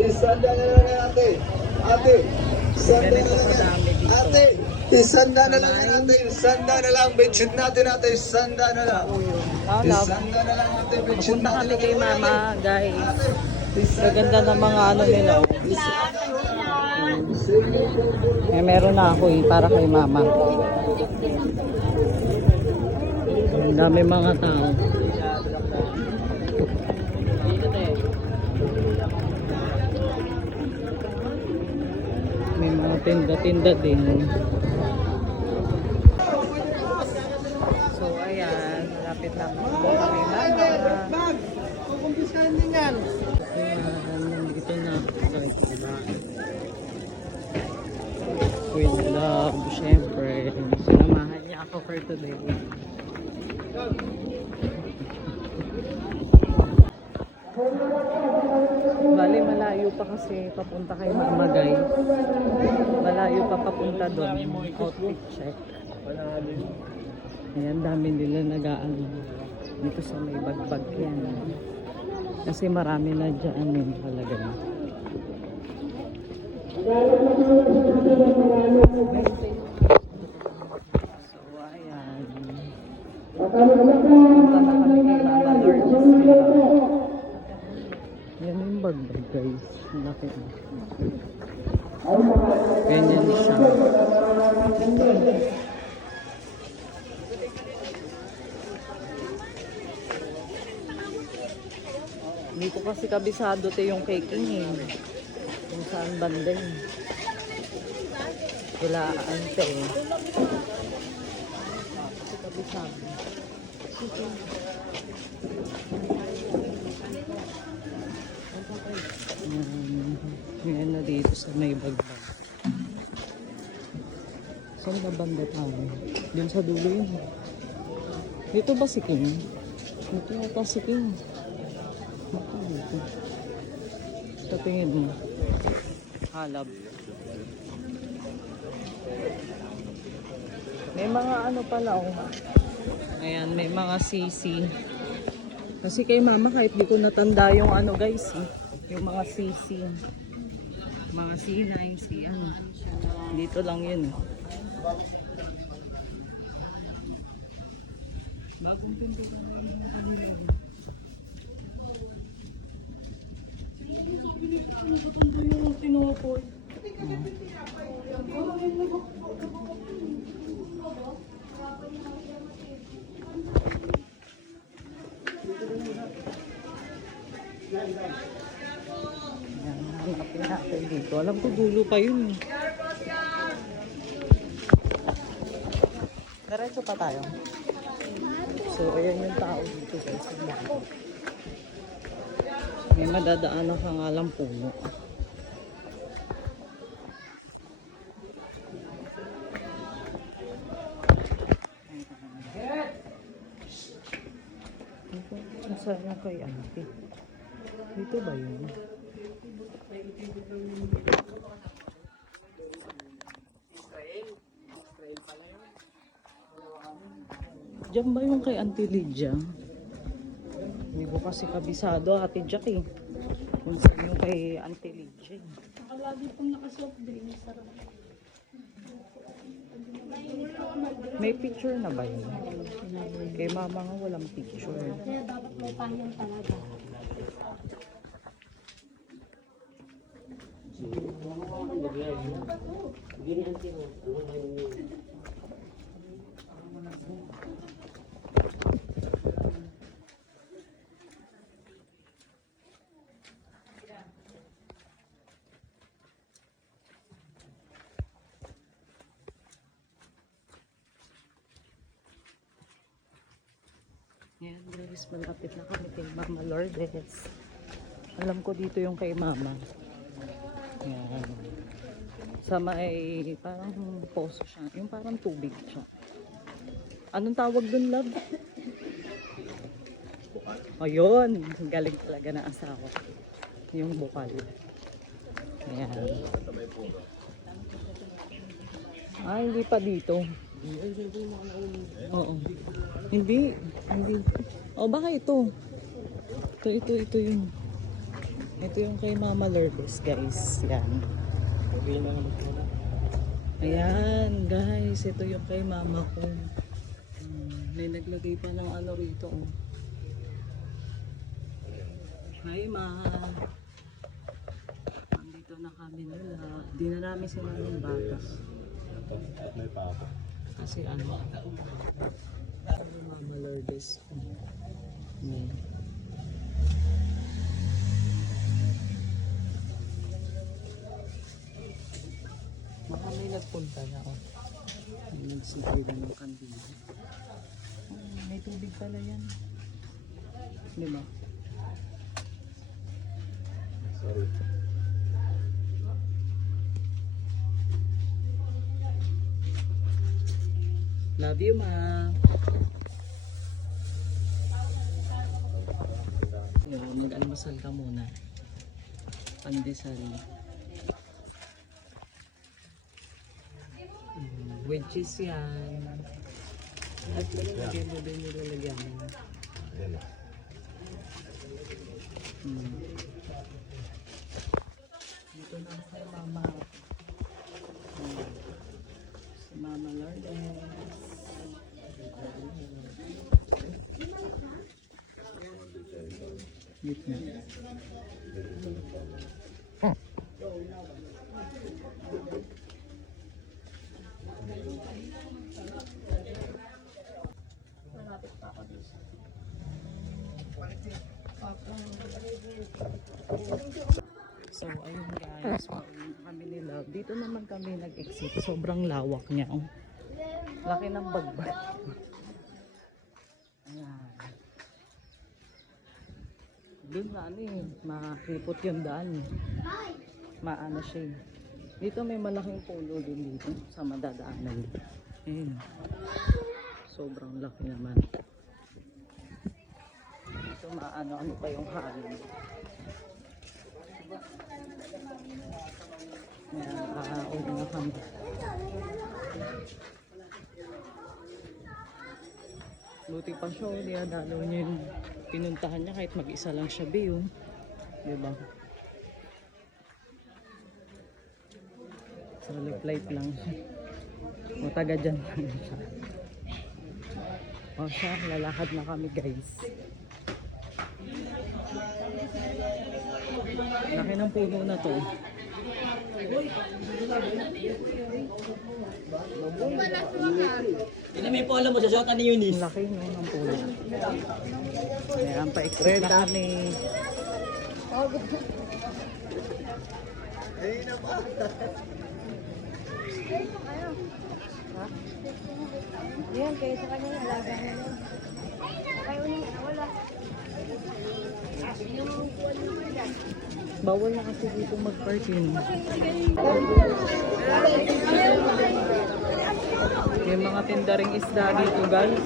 Isanda na lang ate. Ate. Isanda na lang. Ate. Isanda na lang ate. Isanda na lang. Bedsheet natin ate. Isanda na lang. Isanda na lang ate. Bedsheet Punta natin. kami kay mama, guys. Maganda ng mga ano nila. Eh, meron na ako para kay mama. Ang dami mga tao. May mga tinda-tinda din. So, ayan. Malapit na ako kay mama. Ayan. Nandito na ako sa iba. With love, syempre. Sinamahan niya ako for today. Bali, malayo pa kasi papunta kay mama, guys. Malayo pa papunta doon. Outfit check. Ayan, dami nila nag-aano. Dito sa may bagbag yan. Kasi marami na dyan yun talaga. So, ayan. Punta na kami kay Mama Lourdes. Yan yung bagbag, guys. Laki na. Ganyan siya. Hindi ko kasi kabisado yung caking eh. Kung saan banda yun. Wala ante eh. Kasi kabisado. Ngayon na dito sa may bagbag. Saan na banda tayo? Diyan sa dulo yun. Dito ba si King? Dito yata si King. Dito. Sa tingin mo. Halab. May mga ano pala oh. Ayan, may mga sisi. Kasi kay mama kahit di ko natanda yung ano guys eh. Yung mga sisi. Mga C9, C ano. Dito lang yun eh. Bagong pintuan lang yung ano yun. Ano ba ito yung tinukoy? Hanapin natin dito. Alam ko dulo pa yun. Diretso pa tayo. So, ayan yung tao dito guys. May madadaanan ka nga lang puno. Nasaan yung kay auntie? Dito ba yun? Diyan ba yung kay Auntie Lydia? Hindi ko kasi kabisado, Ate Jack eh. Kung saan yung kay Auntie Lydia. Lagi pong nakasoft drinks. May picture na ba yun? Kay mama nga walang picture. Kaya dapat may pahiyang talaga. Ngayon guys, malapit na kami kay Mama Lourdes. Alam ko dito yung kay Mama. Yan. Sa may parang poso siya. Yung parang tubig siya. Anong tawag dun, love? Ayun. Galing talaga na asawa. Yung bukal. Ayan. Ah, hindi pa dito. Oo. Hindi. Oh, baka ito. Ito yun. Ito yung kay Mama Lourdes, guys. Yan. Ayan, guys. Ito yung kay Mama ko. May naglagay pa ng ano rito. Oh. Hi, Ma. Andito na kami nila. Di na namin sila ng bata. At may papa. Kasi ano, Mama Lourdes. May. Baka may nagpunta na ako. May nagsigay na ng kandila. May tubig pala yan. Di ba? Sorry. Love you, Ma. Mag-almasal ka muna. Pandesal. With cheese yan. At lalagyan mo din yung lalagyan mo. Ayan. Dito na kay Mama. Si Mama Lourdes. Gitna. So ayun guys, kami nila. Dito naman kami nag-exit. Sobrang lawak niya. Oh. Laki ng bagbag. Ayan. Doon na ano eh, makipot yung daan eh. Maano siya eh. Dito may malaking puno din dito sa madadaanan. Ayun. Sobrang laki naman. Dito maano-ano pa yung hangin. Ayan, uwi na kami. Buti pa siya, dinadalaw niya yung pinuntahan niya kahit mag-isa lang siya, Biyo. Diba? Solid flight lang siya. O taga dyan lang siya. O siya, lalakad na kami guys. Laki ng puno na to. Ini may polo mo sa shota ni Eunice. Laki no ng puno. Ayan, pa-exit na kami. Ayun na pa. Yan, kayo sa kanya alaga na yun. Kayo yung wala. Bawal na kasi dito mag-parking. May mga tindaring isda dito guys.